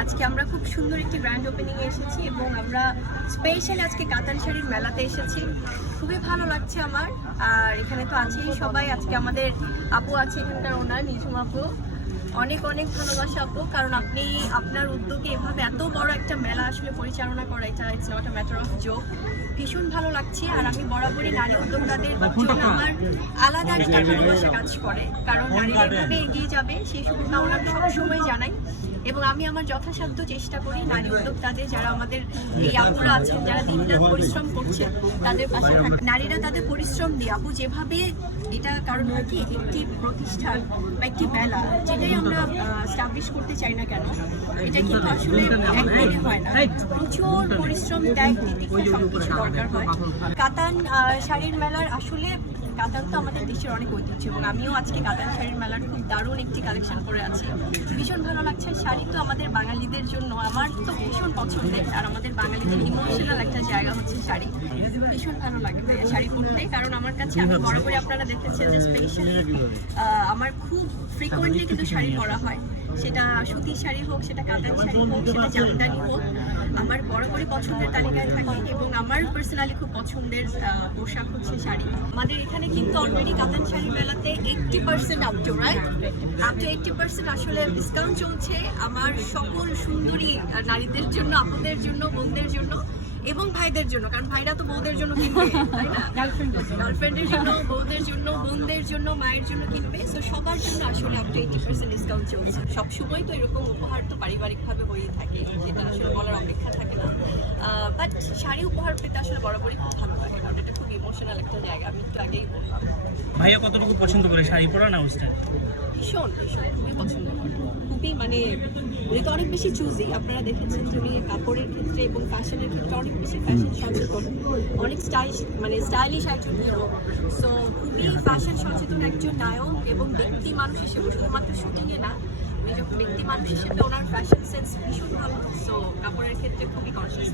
আজকে আমরা খুব সুন্দর একটি গ্র্যান্ড ওপেনিং এ এসেছি এবং আমরা স্পেশালি আজকে কাতান শাড়ির মেলাতে এসেছি। খুবই ভালো লাগছে আমার। আর এখানে তো আছেই সবাই, আজকে আমাদের আপু আছে এখানকার ওনার নিঝুম আপু, অনেক অনেক ভালোবাসা আপু, কারণ আপনি আপনার উদ্যোগে এভাবে এত বড় একটা মেলা আসলে পরিচালনা করা, এটা it's not a matter of joke. ভীষণ ভালো লাগছে। আর আমি বরাবরই নারী উদ্যোক্তাদের জন্য আমার আলাদা একটা ভালোবাসা কাজ করে, কারণ নারীরা এভাবে এগিয়ে যাবে সেই শুভকামনা আমি সবসময় জানাই। এবং আমি আমার যথাসাধ্য চেষ্টা করি নারী উদ্যোক্তাদের, যারা আমাদের এই আপুরা আছেন, যারা দিনরাত পরিশ্রম করছেন, তাদের পাশে থাকে। নারীরা তাদের পরিশ্রম দিয়ে আপু যেভাবে, এটা কারণ হয় কি, একটি প্রতিষ্ঠান বা একটি মেলা যেটাই আমরা স্টাবলিশ করতে চাই না কেন, এটা কিন্তু আসলে একদিনে হয় না। প্রচুর পরিশ্রম, ত্যাগ, তিতিক্ষা সবকিছু দরকার হয়। কাতান শাড়ির মেলার আসলে, কাতান তো আমাদের দেশের অনেক ঐতিহ্য এবং আমিও আজকে কাতান শাড়ির মেলার খুব দারুণ একটি কালেকশন করে আছি। ভীষণ ভালো লাগছে। শাড়ি তো আমাদের বাঙালিদের জন্য, আমার তো ভীষণ পছন্দের, আর আমাদের বাঙালিদের ইমোশনাল একটা জায়গা হচ্ছে শাড়ি। ভীষণ ভালো লাগে ভাইয়া শাড়ি পরতে, কারণ আমার কাছে, আমি বরাবরই আপনারা দেখেছেন যে স্পেশালি আমার খুব ফ্রিকোয়েন্টলি কিন্তু শাড়ি পরা হয়, সেটা সুতির শাড়ি হোক, সেটা কাতান শাড়ি হোক, সেটা জামদানি হোক, আমার বরাবরই পছন্দের তালিকায় থাকে। এবং আমার পার্সোনালি খুব পছন্দের পোশাক হচ্ছে শাড়ি। আমাদের এখানে কিন্তু অলরেডি কাতান শাড়ির মেলাতে 80% আপ টু 80% আসলে ডিসকাউন্ট চলছে আমার সকল সুন্দরী নারীদের জন্য, আপুদের জন্য, বোনদের জন্য এবং ভাইদের জন্য, কারণ ভাইরা তো বউদের জন্য কিনবে, তাই না? গার্লফ্রেন্ডের জন্য, বউদের জন্য, বোনদের জন্য, মায়ের জন্য কিনবে। সো সবার জন্য আসলে আপ টু 80% ডিসকাউন্ট চলছে। সবসময় তো এরকম উপহার তো পারিবারিকভাবে হয়েই থাকে, সেটা আসলে বলার অপেক্ষা থাকে না। বাট শাড়ি উপহার পেতে আসলে বরাবরই খুব ভালো লাগে, কারণ এটা খুব ইমোশনাল একটা জায়গা। আমি একটু আগেই বললাম। ভাইয়া কতটুকু পছন্দ করে শাড়ি পরা না ওয়েস্টার্ন? ভীষণ ভীষণ খুবই পছন্দ করে, খুবই, মানে উনি তো অনেক বেশি চুজি। আপনারা দেখেছেন যে উনি কাপড়ের ক্ষেত্রে এবং ফ্যাশনের ক্ষেত্রে অনেক বেশি ফ্যাশন সচেতন, অনেক স্টাইলিশ একজন হিরো। সো খুবই ফ্যাশন সচেতন একজন নায়ক এবং ব্যক্তি মানুষ হিসেবে, শুধুমাত্র শুটিংয়ে না, উনি যখন ব্যক্তি মানুষ হিসেবে ওনার ফ্যাশন সেন্স ভীষণ ভালো। সো কাপড়ের ক্ষেত্রে খুবই কনসিয়াস।